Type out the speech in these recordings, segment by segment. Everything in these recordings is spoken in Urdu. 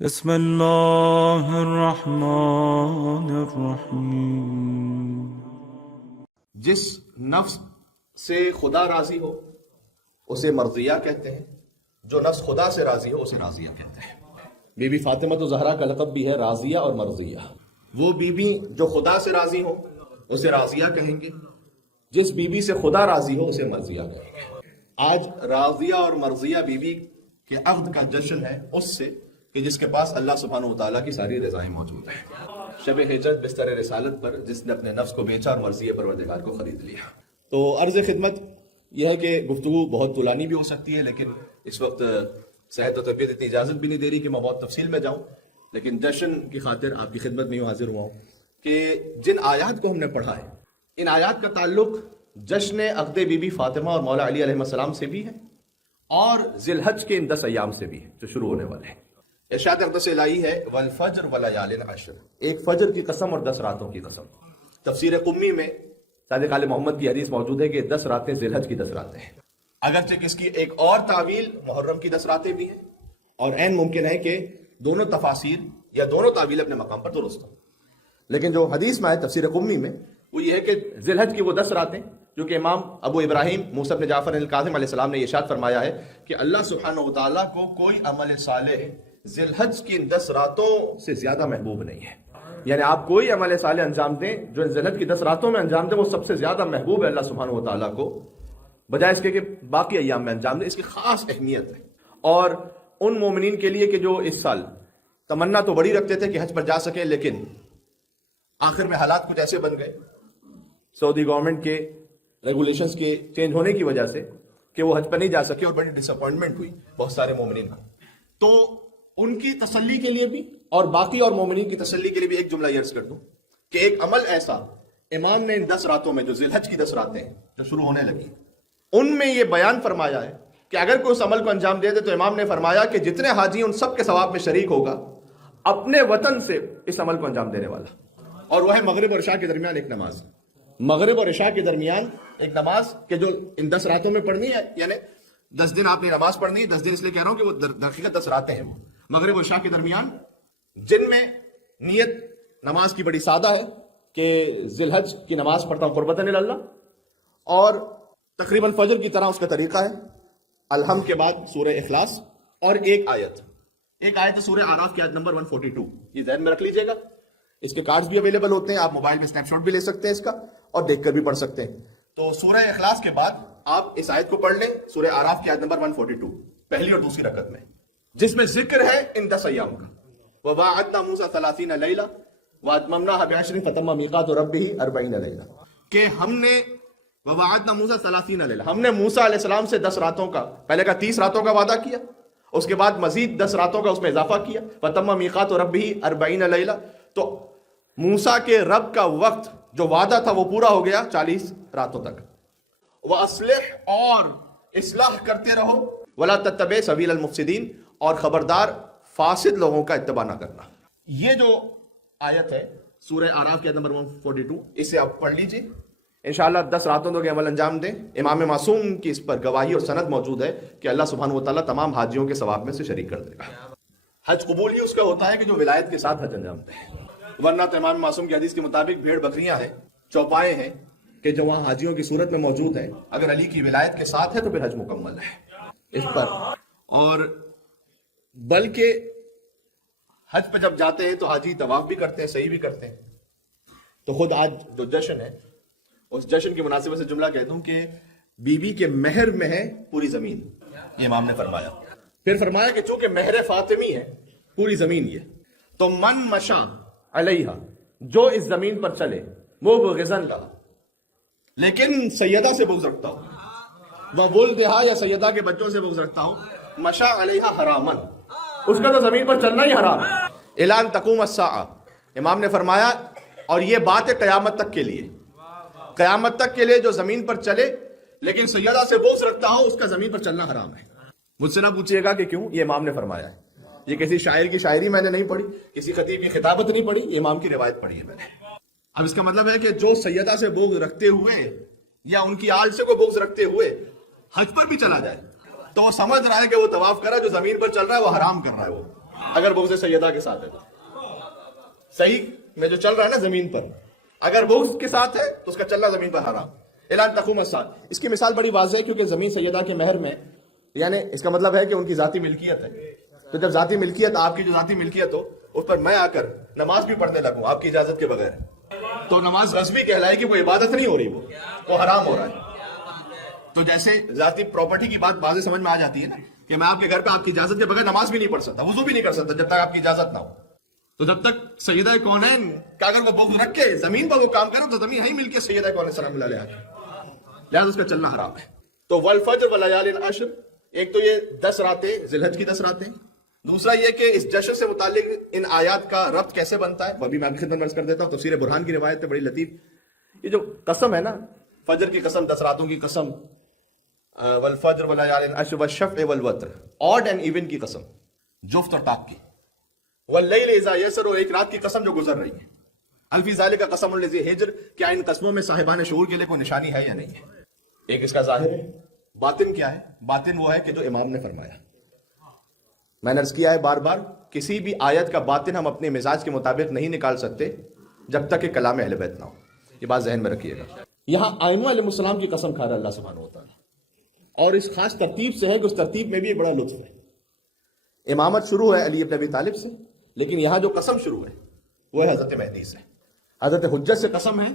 بسم اللہ الرحمن الرحیم۔ جس نفس سے خدا راضی ہو اسے مرضیہ کہتے ہیں، جو نفس خدا سے راضی ہو اسے راضیہ کہتے ہیں۔ بی بی فاطمہ تو زہرا کا لقب بھی ہے راضیہ اور مرضیہ۔ وہ بی بی جو خدا سے راضی ہو اسے راضیہ کہیں گے، جس بی بی سے خدا راضی ہو اسے مرضیہ کہیں گے۔ آج راضیہ اور مرضیہ بی بی کے عقد کا جشن ہے اس سے کہ جس کے پاس اللہ سبحانہ وتعالیٰ کی ساری رضائیں موجود ہیں۔ شب ہجرت بستر رسالت پر جس نے اپنے نفس کو بیچا اور مرضی پروردگار کو خرید لیا۔ تو عرض خدمت یہ ہے کہ گفتگو بہت طولانی بھی ہو سکتی ہے، لیکن اس وقت صحت و طبیعت اتنی اجازت بھی نہیں دے رہی کہ میں بہت تفصیل میں جاؤں، لیکن جشن کی خاطر آپ کی خدمت میں یوں حاضر ہوا ہوں کہ جن آیات کو ہم نے پڑھا ہے ان آیات کا تعلق جشن عقد بی بی فاطمہ اور مولا علی علیہ السلام سے بھی ہے اور ذی الحج کے ان 10 ایام سے بھی ہے جو شروع ہونے والے ہیں۔ ارشاد اقدس الہی ہے والفجر ولیال عشر، ایک فجر کی قسم اور 10 راتوں کی قسم۔ تفسیر قمی میں صادق آل محمد کی حدیث موجود ہے کہ 10 راتیں ذی الحج کی 10 راتیں ہیں، اگرچہ کہ اس کی ایک اور تعویل محرم کی 10 راتیں بھی ہیں، اور عین ممکن ہے کہ دونوں تفاسیر یا دونوں تعویل اپنے مقام پر درست ہوں، لیکن جو حدیث میں ہے تفسیر قمی میں وہ یہ ہے کہ ذی الحج کی وہ 10 راتیں جو کہ امام ابو ابراہیم موسیٰ بن جعفر الکاظم علیہ السلام نے ارشاد فرمایا ہے کہ اللہ سبحانہ وتعالیٰ کو کوئی عمل صالح ذی الحج کی ان 10 راتوں سے زیادہ محبوب نہیں ہے۔ یعنی آپ کوئی عمل صالح انجام دیں جو ذی الحج کی 10 راتوں میں انجام دیں وہ سب سے زیادہ محبوب ہے اللہ سبحانہ وتعالیٰ کو، بجائے اس کے کہ باقی ایام میں انجام دیں۔ اس کی خاص اہمیت ہے، اور ان مومنین کے لیے کہ جو اس سال تمنا تو بڑی رکھتے تھے کہ حج پر جا سکیں، لیکن آخر میں حالات کچھ ایسے بن گئے سعودی گورنمنٹ کے ریگولیشنز کے چینج ہونے کی وجہ سے کہ وہ حج پر نہیں جا سکے، اور بڑی ڈس اپوائنٹمنٹ ہوئی بہت سارے مومنین کو۔ تو ان کی تسلی کے لیے بھی اور باقی اور مومنین کی تسلی کے لیے بھی ایک جملہ یہ عرض کر دوں کہ ایک عمل ایسا امام نے ان 10 راتوں میں جو ذی الحج کی 10 راتیں ہیں جو شروع ہونے لگی ان میں یہ بیان فرمایا ہے کہ اگر کوئی اس عمل کو انجام دے دے تو امام نے فرمایا کہ جتنے حاجی ان سب کے ثواب میں شریک ہوگا اپنے وطن سے اس عمل کو انجام دینے والا، اور وہ ہے مغرب اور عشاء کے درمیان ایک نماز۔ مغرب اور عشاء کے درمیان ایک نماز کہ جو ان 10 راتوں میں پڑھنی ہے، یعنی 10 دن آپ نے نماز پڑھنی ہے، 10 دن اس لیے کہہ رہا ہوں کہ وہ در حقیقت 10 راتیں ہیں، وہ مغرب و عشاء کے درمیان، جن میں نیت نماز کی بڑی سادہ ہے کہ ذی الحج کی نماز پڑھتا ہوں قربتاً الی اللہ، اور تقریباً فجر کی طرح اس کا طریقہ ہے الحمد کے بعد سورہ اخلاص اور ایک آیت ہے سورہ اعراف کی آیت نمبر 142، یہ ذہن میں رکھ لیجئے گا۔ اس کے کارڈز بھی اویلیبل ہوتے ہیں، آپ موبائل میں سنیپ شاٹ بھی لے سکتے ہیں اس کا اور دیکھ کر بھی پڑھ سکتے ہیں۔ تو سورہ اخلاص کے بعد آپ اس آیت کو پڑھ لیں، سورہ اعراف کی آیت نمبر 142 پہلی اور دوسری رکعت میں، جس میں ذکر ہے ان 10 ایام کا۔ وَوَاعَدْنَا مُوسَىٰ 30 لَيْلَةً وَأَتْمَمْنَاهَا بِعَشْرٍ فَتَمَّ مِيقَاتُ رَبِّهِ 40 لَيْلَةً، کہ ہم نے وَوَاعَدْنَا مُوسَىٰ 30 لَيْلَةً، ہم نے موسیٰ علیہ السلام سے 10 راتوں کا، پہلے کا 30 راتوں کا وعدہ کیا، اس کے بعد مزید 10 راتوں کا اس میں اضافہ کیا، فَتَمَّ مِيقَاتُ رَبِّهِ 40 لَيْلَةً، تو موسیٰ کے رب کا وقت جو وعدہ تھا وہ پورا ہو گیا 40 راتوں تک۔ وَأَصْلِحْ، اور اصلاح کرتے رہو، وَلَا تَتَّبِعْ سَبِيلَ الْمُفْسِدِينَ، اور خبردار فاسد لوگوں کا اتباع نہ کرنا۔ یہ جو آیت ہے سورہ اعراف کی آیت نمبر 142، اسے آپ پڑھ لیجئے، انشاءاللہ 10 راتوں کے عمل انجام دیں۔ امام معصوم کی اس پر گواہی اور سند موجود ہے کہ اللہ سبحانہ وتعالیٰ تمام حاجیوں کے ثواب میں سے شریک کر دے گا۔ حج قبول ہی اس کا ہوتا ہے کہ جو ولایت کے ساتھ حج انجام دے، ورنہ تو امام معصوم کی حدیث کے مطابق بھیڑ بکریاں ہیں، چوپائے ہیں کہ جو وہاں حاجیوں کی صورت میں موجود ہیں، اگر علی کی ولایت کے ساتھ ہے تو پھر حج مکمل ہے اس پر۔ اور بلکہ حج پہ جب جاتے ہیں تو حاجی طواف بھی کرتے ہیں، صحیح بھی کرتے ہیں۔ تو خود آج جو جشن ہے اس جشن کی مناسبت سے جملہ کہہ دوں کہ بی بی کے مہر میں ہے پوری زمین، یہ امام نے فرمایا۔ پھر فرمایا کہ چونکہ مہر فاطمی ہے پوری زمین یہ، تو من مشا علیہا، جو اس زمین پر چلے وہ بغضن لہا، لیکن سیدہ سے بغض رکھتا ہوں، وولدہا، یا سیدہ کے بچوں سے بغض رکھتا ہوں، مشا علیہا حرامن، اس کا تو زمین پر چلنا ہی حرام ہے۔ الی ان تقوم الساعہ، امام نے فرمایا اور یہ بات ہے قیامت تک کے لیے، قیامت تک کے لیے جو زمین پر چلے لیکن سیدہ سے بغض رکھتا ہو اس کا زمین پر چلنا حرام ہے۔ مجھ سے نہ پوچھیے گا کہ کیوں، یہ امام نے فرمایا ہے، یہ کسی شاعر کی شاعری میں نے نہیں پڑھی، کسی خطیب کی خطابت نہیں پڑھی، یہ امام کی روایت پڑھی ہے میں نے۔ اب اس کا مطلب ہے کہ جو سیدہ سے بغض رکھتے ہوئے یا ان کی آل سے کوئی بغض رکھتے ہوئے حج پر بھی چلا جائے تو وہ سمجھ رہا ہے کہ وہ طواف کر رہا ہے، جو زمین پر چل رہا ہے وہ حرام کر رہا ہے وہ۔ اگر بغض سیدہ کے ساتھ ہے تو صحیح میں جو چل رہا ہے نا زمین پر، اگر بغض کے ساتھ ہے تو اس کا چلنا زمین پر حرام۔ اعلان تقوم الساعہ، اس کی مثال بڑی واضح ہے کیونکہ زمین سیدہ کے مہر میں، یعنی اس کا مطلب ہے کہ ان کی ذاتی ملکیت ہے، تو جب ذاتی ملکیت، آپ کی جو ذاتی ملکیت ہو اس پر میں آ کر نماز بھی پڑھنے لگوں آپ کی اجازت کے بغیر، تو نماز غصبی کہلائے گی، وہ عبادت نہیں ہو رہی، وہ حرام ہو رہا ہے۔ تو جیسے ذاتی پراپرٹی کی بات واضح سمجھ میں آ جاتی ہے نا کہ میں آپ کے گھر پہ آپ کی اجازت کے بغیر نماز بھی نہیں پڑھ سکتا، وضو بھی نہیں کر سکتا جب تک آپ کی اجازت نہ ہو۔ تو جب تک سیدہ کونین کا اگر وہ بغض رکھ کے زمین پر وہ کام کرے تو زمین ہی مل کے سیدہ کونین سلام اللہ علیہ، لہذا اس کا چلنا حرام ہے۔ تو والفجر ولیال عشر، ایک تو یہ 10 راتیں، ذی الحج کی 10 راتیں، دوسرا یہ کہ اس جشن سے متعلق ان آیات کا ربط کیسے بنتا ہے وہ بھی میں آپ کی خدمت میں عرض کر دیتا ہوں۔ تفسیر برہان کی روایت ہے بڑی لطیف، یہ جو قسم ہے نا، فجر کی قسم، 10 راتوں کی قسم، والفجر ولیال عشر والشفع والوتر، آڈ اینڈ ایون کی قسم، جفت اور طاق کی، واللیل اذا یسر، اور ایک رات کی قسم جو گزر رہی ہے، الفی ذالک قسم الذی ہجر، کیا ان قسموں میں صاحبان شعور کے لیے کوئی نشانی ہے یا نہیں ہے؟ ایک اس کا ظاہر ہے، باطن کیا ہے؟ باطن وہ ہے کہ جو امام نے فرمایا۔ میں نے عرض کیا ہے بار بار، کسی بھی آیت کا باطن ہم اپنے مزاج کے مطابق نہیں نکال سکتے جب تک کہ کلام اہل بیت نہ ہو، یہ بات ذہن میں رکھیے گا۔ یہاں ائمہ علیہ السلام کی قسم کھا رہا ہے اللہ سبحانہ و تعالیٰ، اور اس خاص ترتیب سے ہے کہ اس ترتیب میں بھی ایک بڑا لطف ہے۔ امامت شروع ہے علی ابن ابی طالب سے، لیکن یہاں جو قسم شروع ہے وہ ہے حضرت مہدی سے، حضرت حجت سے قسم ہے،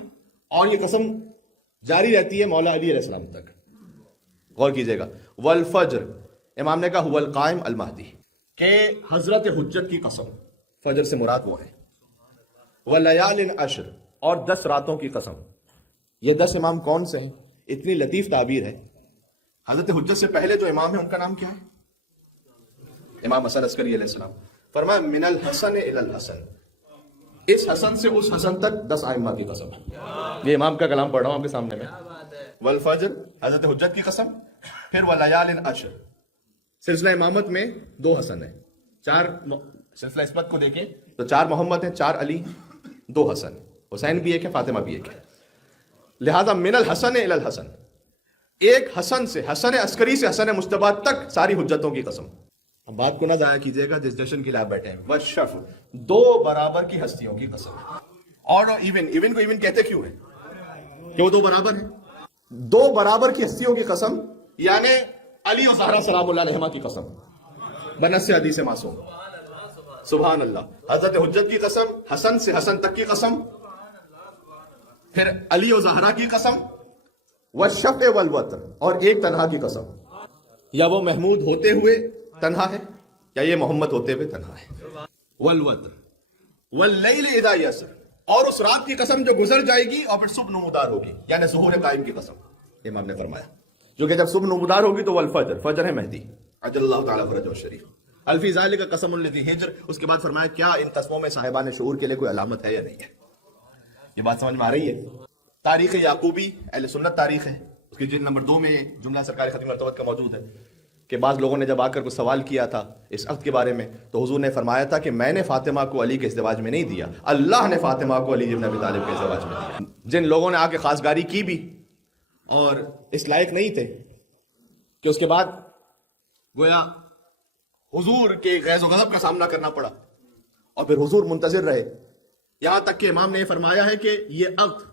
اور یہ قسم جاری رہتی ہے مولا علی علیہ السلام تک۔ غور کیجئے گا، والفجر، امام نے کہا هو القائم المہدی، کہ حضرت حجت کی قسم، فجر سے مراد وہ ہے، ولیال عشر، اور 10 راتوں کی قسم۔ یہ 10 امام کون سے ہیں؟ اتنی لطیف تعبیر ہے۔ حضرت حجت سے پہلے جو امام ہے ان کا نام کیا ہے؟ امام حسن عسکری علیہ السلام۔ فرمایا من الحسن الی الحسن، اس حسن سے اس حسن تک 10 ائمہ کی قسم ہے۔ یہ امام کا کلام پڑھ رہا ہوں آپ کے سامنے میں۔ والفجر، حضرت حجت کی قسم، پھر ولیال عشر۔ سلسلہ امامت میں 2 حسن ہیں، 4 سلسلہ عصمت کو دیکھیں تو 4 محمد ہیں، 4 علی، 2 حسن، حسین بھی ایک ہے، فاطمہ بھی ایک ہے، لہذا من الحسن الی الحسن، ایک حسن سے، حسن عسکری سے حسن مجتبی تک ساری حجتوں کی قسم۔ اب بات کو نہ ضائع کیجیے گا جس جشن کے لیے آپ بیٹھے ہیں۔ والشفع، 2 برابر کی ہستیوں کی قسم۔ اور ایون کو ایون کہتے کیوں ہیں؟ کہ وہ 2 برابر ہیں، 2 برابر کی ہستیوں کی قسم، یعنی علی و زہرا سلام اللہ علیہما کی قسم، بنص حدیث معصوم، سبحان اللہ۔ حضرت حجت کی قسم، حسن سے حسن تک کی قسم، پھر علی و زہرا کی قسم، والشفع والوتر، اور ایک تنہا کی قسم۔ یا وہ محمود ہوتے ہوئے تنہا ہے، یا یہ محمد ہوتے ہوئے تنہا ہے۔ والوتر واللیل اذا یسر، اور اس رات کی قسم جو گزر جائے گی اور پھر صبح نمودار ہوگی، یعنی ظہور قائم کی قسم، امام نے فرمایا، جو کہ جب صبح نمودار ہوگی تو والفجر، فجر ہے مہدی عجل اللہ تعالیٰ فرجہ الشریف، الفی ذالک قسم الذی ہجر۔ اس کے بعد فرمایا کیا ان قسموں میں صاحبان شعور کے لیے کوئی علامت ہے یا نہیں ہے؟ یہ بات سمجھ میں آ رہی ہے؟ تاریخ یعقوبی اہل سنت تاریخ ہے، اس کی جلد نمبر 2 میں جملہ سرکار خطیب مرتبت کا موجود ہے کہ بعض لوگوں نے جب آ کر کوئی سوال کیا تھا اس عقد کے بارے میں تو حضور نے فرمایا تھا کہ میں نے فاطمہ کو علی کے ازدواج میں نہیں دیا، اللہ نے فاطمہ کو علی ابن ابی طالب کے ازدواج میں دیا۔ جن لوگوں نے آ کے خاصگاری کی بھی اور اس لائق نہیں تھے کہ اس کے بعد گویا حضور کے غیظ و غضب کا سامنا کرنا پڑا اور پھر حضور منتظر رہے، یہاں تک کہ امام نے یہ فرمایا ہے کہ یہ عقد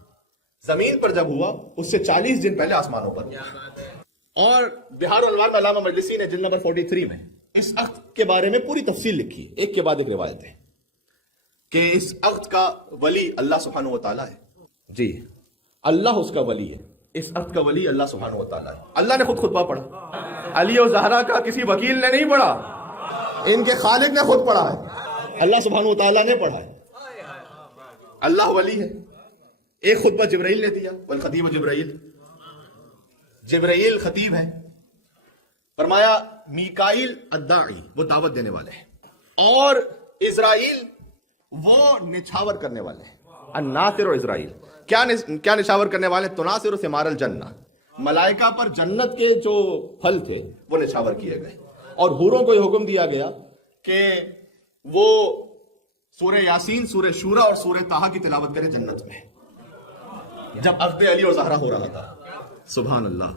زمین پر جب ہوا اس سے 40 دن پہلے آسمانوں پر ہوا۔ اور بہار الانوار میں علامہ مجلسی نے جلد نمبر 43 میں اس عقد کے بارے میں پوری تفصیل لکھی ہے، ایک کے بعد ایک روایت ہے کہ اس عقد کا ولی اللہ سبحانہ و تعالیٰ ہے، جی اللہ اس کا ولی ہے، اس عقد کا ولی اللہ سبحانہ و تعالیٰ ہے۔ اللہ نے خود خطبہ پڑھا، علی و زہرا کا کسی وکیل نے نہیں پڑھا، ان کے خالق نے خود پڑھا ہے، اللہ سبحانہ و تعالیٰ نے پڑھا ہے۔ اللہ ولی ہے۔ ایک خطبہ جبرائیل نے دیا، والخطیب جبرائیل، جبرائیل خطیب ہے، فرمایا میکائیل الداعی وہ دعوت دینے والے ہیں، اور اسرائیل وہ نچھاور کرنے والے ہیں۔ الناصر و اسرائیل کیا نچھاور کرنے والے؟ تناصر ثمار الجنہ، ملائکہ پر جنت کے جو پھل تھے وہ نچھاور کیے گئے، اور حوروں کو یہ حکم دیا گیا کہ وہ سورہ یاسین، سورہ شورا اور سورہ طٰہٰ کی تلاوت کرے جنت میں، جب عقد علی اور زہرا ہو رہا تھا، سبحان اللہ۔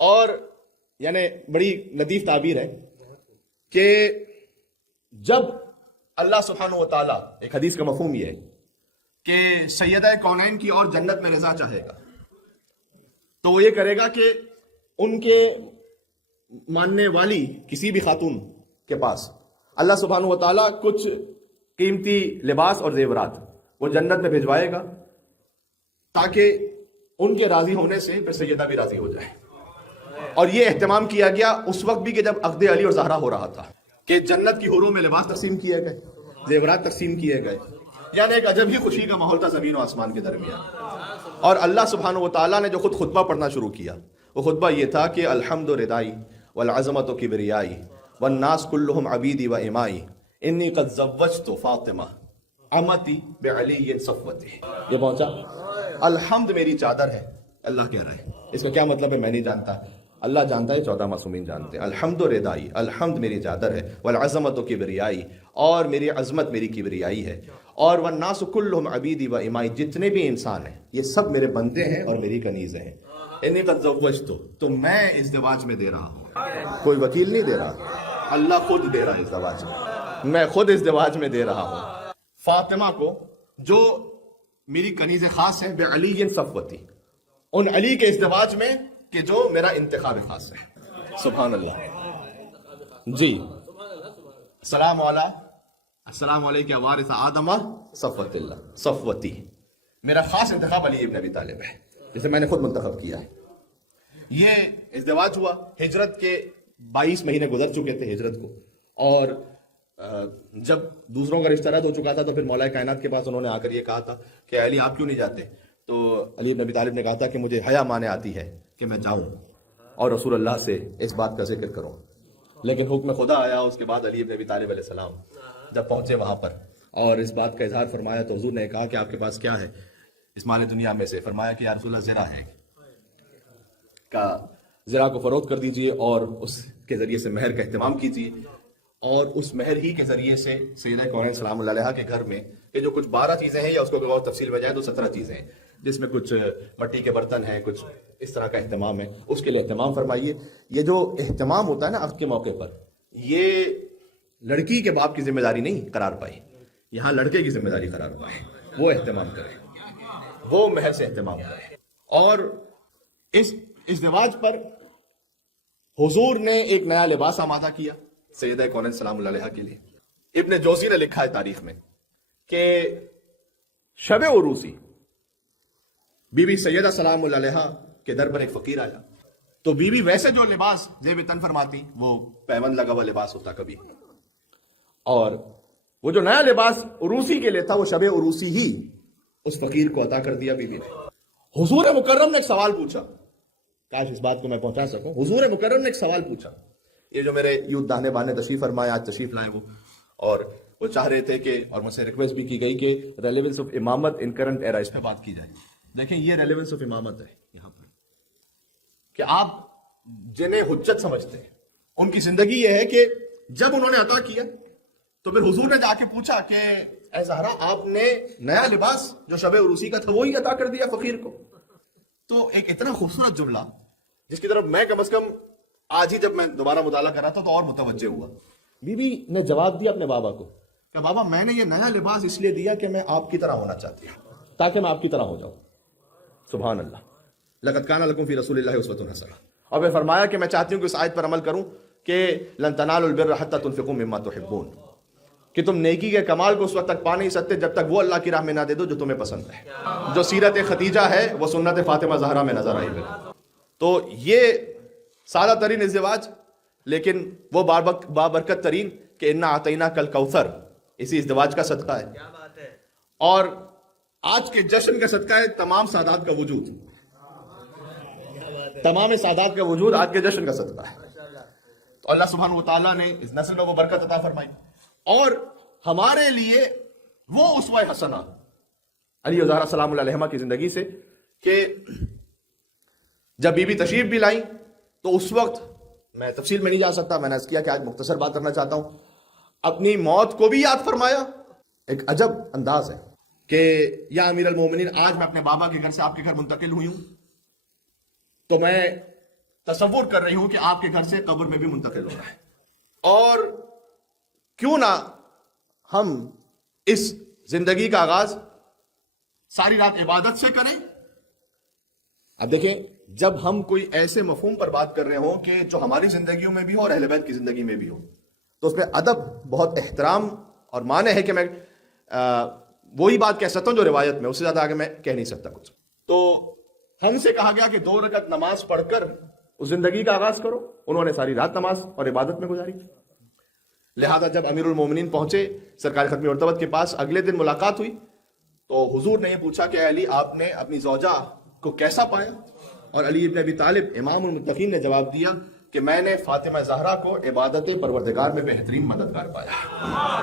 اور یعنی بڑی لطیف تعبیر ہے کہ جب اللہ سبحانہ و تعالیٰ، ایک حدیث کا مفہوم یہ ہے کہ سیدہ کونین کی اور جنت میں رضا چاہے گا تو وہ یہ کرے گا کہ ان کے ماننے والی کسی بھی خاتون کے پاس اللہ سبحانہ و تعالیٰ کچھ قیمتی لباس اور زیورات وہ جنت میں بھجوائے گا تاکہ ان کے راضی ہونے سے پھر سیدہ بھی راضی ہو جائے. اور یہ اہتمام کیا گیا اس وقت بھی کہ جب عقد علی اور زہرا ہو رہا تھا کہ جنت کی حوروں میں لباس تقسیم کیے گئے، زیورات تقسیم کیے گئے، یعنی ایک عجب ہی خوشی کا ماحول تھا زمین و آسمان کے درمیان. اور اللہ سبحانہ و تعالیٰ نے جو خود خطبہ پڑھنا شروع کیا وہ خطبہ یہ تھا کہ الحمد ردائی والعظمت کبریائی والناس کلہم عبیدی و امائی انی قد زوجت فاطمہ امتی بعلی صفوتی. یہ پہنچا الحمد میری چادر ہے. اللہ کہہ رہا ہے، اس کا کیا مطلب ہے میں نہیں جانتا، اللہ جانتا ہے، 14 معصومین جانتے ہیں. الحمد ردائی، الحمد میری چادر ہے، والعظمت کبریائی، اور میری عظمت میری کبریائی ہے، اور والناس کلہم عبیدی و امائی، جتنے بھی انسان ہیں یہ سب میرے بندے ہیں اور میری کنیزیں ہیں. انی قد زوجت، تو میں ازدواج میں دے رہا ہوں، کوئی وکیل نہیں دے رہا، اللہ خود دے رہا ہے ازدواج میں خود ازدواج میں دے رہا ہوں فاطمہ کو جو میری کنیز خاص ہے، بعلی صفوتی، ان علی کے ازدواج میں کہ جو میرا انتخاب خاص ہے. سبحان اللہ. جی السلام علیکم وارث آدم صفوت اللہ، صفوتی میرا خاص انتخاب علی ابن ابی طالب ہے جسے میں نے خود منتخب کیا ہے. یہ ازدواج ہوا، ہجرت کے 22 مہینے گزر چکے تھے ہجرت کو، اور جب دوسروں کا رشتہ رد ہو چکا تھا تو پھر مولا کائنات کے پاس انہوں نے آ کر یہ کہا تھا کہ علی آپ کیوں نہیں جاتے؟ تو علی ابن ابی طالب نے کہا تھا کہ مجھے حیا مانے آتی ہے کہ میں جاؤں اور رسول اللہ سے اس بات کا ذکر کروں. لیکن حکم خدا آیا. اس کے بعد علی ابن ابی طالب علیہ السلام جب پہنچے وہاں پر اور اس بات کا اظہار فرمایا تو حضور نے کہا کہ آپ کے پاس کیا ہے اس مال دنیا میں سے؟ فرمایا کہ یا رسول اللہ زرہ ہے، کا زرہ کو فروخت کر دیجئے اور اس کے ذریعے سے مہر کا اہتمام کیجئے، اور اس مہر ہی کے ذریعے سے سیدہ کونین سلام اللہ علیہا کے گھر میں یہ جو کچھ 12 چیزیں ہیں، یا اس کو اگر اور تفصیل میں جائے تو 17 چیزیں ہیں، جس میں کچھ مٹی کے برتن ہیں، کچھ اس طرح کا اہتمام ہے، اس کے لیے اہتمام فرمائیے. یہ جو اہتمام ہوتا ہے نا عقد کے موقع پر، یہ لڑکی کے باپ کی ذمہ داری نہیں قرار پائی، یہاں لڑکے کی ذمہ داری قرار پائے. وہ اہتمام کرے، وہ مہر سے اہتمام کرے. اور اس ازدواج پر حضور نے ایک نیا لباس آمادہ کیا سیدہ کونین سلام اللہ علیہا کے لیے. ابن جوزی نے لکھا ہے تاریخ میں کہ شب عروسی بی بی سیدہ سلام اللہ علیہا کے در پر ایک فقیر آیا تو بی بی ویسے جو لباس زیب تن فرماتی وہ پیوند لگا ہوا لباس ہوتا کبھی، اور وہ جو نیا لباس عروسی کے لیے تھا وہ شب عروسی ہی اس فقیر کو عطا کر دیا بی بی نے. حضور مکرم نے ایک سوال پوچھا، کاش اس بات کو میں پہنچا سکوں. حضور مکرم نے ایک سوال پوچھا، یہ جو میرے یوتھ دانے بانے تشریف فرمائے آج تشریف لائے وہ، اور وہ چاہ رہے تھے کہ، اور مجھ سے ریکویسٹ بھی کی گئی کہ ریلیونس آف امامت ان کرنٹ ایرا اس پہ بات کی جائے. دیکھیں یہ ریلیونس آف امامت ہے یہاں پر کہ آپ جنہیں حجت سمجھتے ہیں ان کی زندگی یہ ہے کہ جب انہوں نے عطا کیا تو پھر حضور نے جا کے پوچھا کہ اے زہرا آپ نے نیا لباس جو شب عروسی کا تھا وہی عطا کر دیا فقیر کو. تو ایک اتنا خوبصورت جملہ جس کی طرف میں کم از کم آج ہی جب میں دوبارہ مطالعہ کر رہا تھا تو اور متوجہ ہوا. بی بی نے جواب دیا اپنے بابا کو کہ بابا میں نے یہ نیا لباس اس لیے دیا کہ میں آپ کی طرح ہونا چاہتی ہوں، تاکہ میں آپ کی طرح ہو جاؤں. سبحان اللہ. لقد کان لکم فی رسول اللہ اسوۃ حسنہ. اور پھر فرمایا کہ میں چاہتی ہوں کہ اس آیت پر عمل کروں کہ لن تنالوا البر حتى تنفقوا مما تحبون، کہ تم نیکی کے کمال کو اس وقت تک پا نہیں سکتے جب تک وہ اللہ کی راہ میں نہ دے دو جو تمہیں پسند ہے. جو سیرت ختیجہ ہے وہ سنت فاطمہ زہرا میں نظر آئی ہے. تو یہ سادہ ترین ازدواج لیکن وہ بابرکت ترین کہ انا اعطیناک الکوثر اسی ازدواج کا صدقہ ہے. اور آج کے جشن کا صدقہ ہے تمام سادات کا وجود، تمام سادات کا وجود آج کے جشن کا صدقہ ہے. تو اللہ سبحانہ وتعالیٰ نے اس نسل میں وہ برکت عطا فرمائی اور ہمارے لیے وہ اسوہ حسنہ علی و زہرا سلام اللہ علیہما کی زندگی سے کہ جب بی بی تشریف بھی لائیں تو اس وقت میں تفصیل میں نہیں جا سکتا، میں نے عرض کیا کہ آج مختصر بات کرنا چاہتا ہوں. اپنی موت کو بھی یاد فرمایا. ایک عجب انداز ہے کہ یا امیر المومنین آج میں اپنے بابا کے گھر سے آپ کے گھر منتقل ہوئی ہوں تو میں تصور کر رہی ہوں کہ آپ کے گھر سے قبر میں بھی منتقل ہو رہا ہے. اور کیوں نہ ہم اس زندگی کا آغاز ساری رات عبادت سے کریں. اب دیکھیں جب ہم کوئی ایسے مفہوم پر بات کر رہے ہوں کہ جو ہماری زندگیوں میں بھی ہو اور اہل بیت کی زندگی میں بھی ہو, تو اس میں ادب, بہت احترام اور معنی ہے کہ میں وہی بات کہہ سکتا ہوں جو روایت میں, اس سے زیادہ آگے میں کہہ نہیں سکتا کچھ. تو ہم سے کہا گیا کہ 2 رکعت نماز پڑھ کر اس زندگی کا آغاز کرو. انہوں نے ساری رات نماز اور عبادت میں گزاری. لہذا جب امیر المومنین پہنچے سرکار ختمی مرتبت کے پاس, اگلے دن ملاقات ہوئی تو حضور نے یہ پوچھا کہ علی آپ نے اپنی زوجہ کو کیسا پایا؟ اور علی ابن ابی طالب امام المتقین نے جواب دیا کہ میں نے فاطمہ زہرا کو عبادت پروردگار میں بہترین مددگار پایا.